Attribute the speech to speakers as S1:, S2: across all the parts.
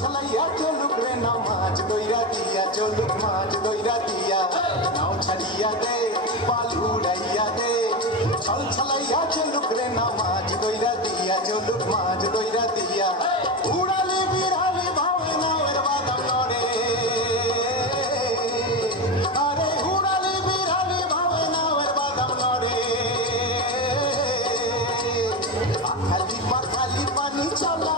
S1: ছলাইয়া চলুক রে নাও মাছ দইরা দিয়া চলুক মাছ দইরা দিয়া নাও ছাড়িয়া দে পাল উড়াইয়া দে ছল ছলাইয়া চলুক রে নাও মাছ দইরা দিয়া চলুক মাছ দইরা দিয়া পাখালি পানি চলা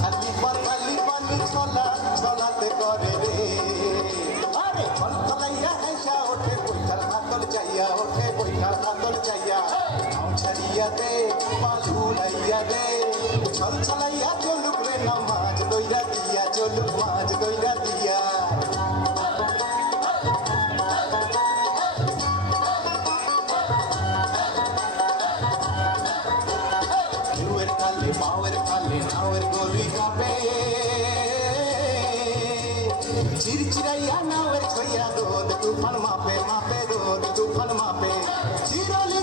S1: খালি পাখালি পানি চলা চলাতে করে রে আরে ফলাইয়া আইসা ওঠে বৈঠাল হাতল চাইয়া ওঠে বৈঠাল হাতল চাইয়া ছাড়িয়া দে পালু লাইয়া দে ছল ছলাইয়া চলুক রে না মাছ দইরা দিয়া চলুক মাছ ঢেউয়ের খালে নাওয়ের গলি কাপে চিরচিরাইয়া নাওয়ের ছইয়া রোদ তুফান মাপে মাপে রোদ তুফান মাপে চিরলি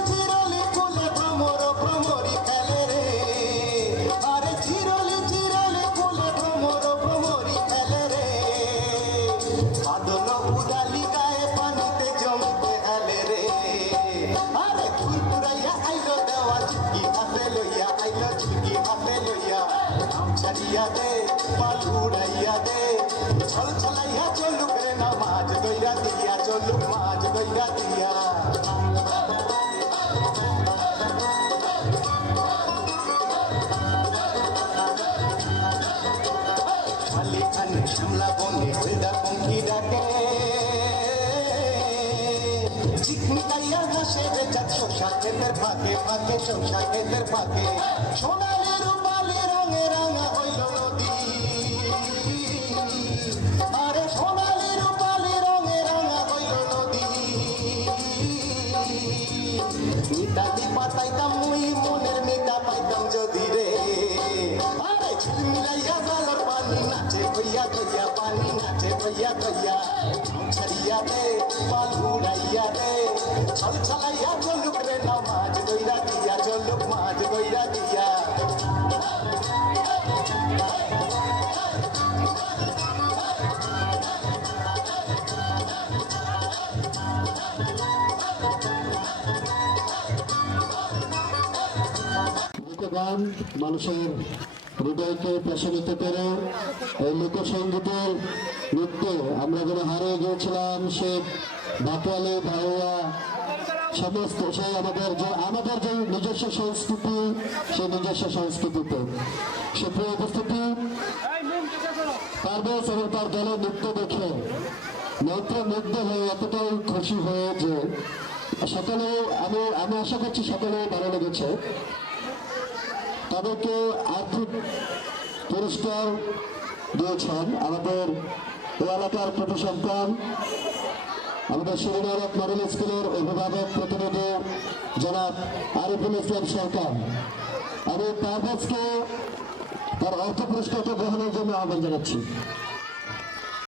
S1: ছল ছলাইয়া চলুক রে না মাছ দইরা দিয়া চলুক মাছ দইরা দিয়া। খালি খালি শিমলা বনে হলদা পঙ্কি ডাকে। চিকমিকাইয়া ঘাসে বেচা শোষা ক্ষেতের ফাঁকে ফাঁকে শোষা ক্ষেতের ফাঁকে। সোনালি মিতালি পাতাইতাম মুই মনের মিতা পাইতাম যদি রে। আরে ঝিলমিলাইয়া জালর পানি, নাচে কইয়া কইয়া পানি, নাচে কইয়া কইয়া। ছাড়িয়া দে পাল উড়াইয়া দে ছল
S2: লোকগান মানুষের হৃদয়কে প্রশমিত করে এই লোকসঙ্গীতের নৃত্যে আমরা যারা হারিয়ে গিয়েছিলাম, সে বাটোয়ালি বাউয়া সমস্ত সেই আমাদের যে আমাদের যে নিজস্ব সংস্কৃতি, সেই নিজস্ব সংস্কৃতিতে। সে প্রিয় উপস্থিতি পারভেজ এবং তার দলের নৃত্য দেখে। নেত্র মুগ্ধ হয়ে এতটাই খুশি হয়ে যে সকলে আমি আমি আশা করছি সকলে ভালো লেগেছে। তাদেরকে আর্থিক পুরস্কার দিয়েছেন আমাদের এই এলাকার প্রতি সন্তান আমাদের শ্রীনারক মডেল স্কুলের অভিভাবক প্রতিনিধি জনাব আরিফুল ইসলাম সরকার। আমি তার কাছকে তার অর্থ পুরস্কারটা গ্রহণের জন্য আহ্বান জানাচ্ছি।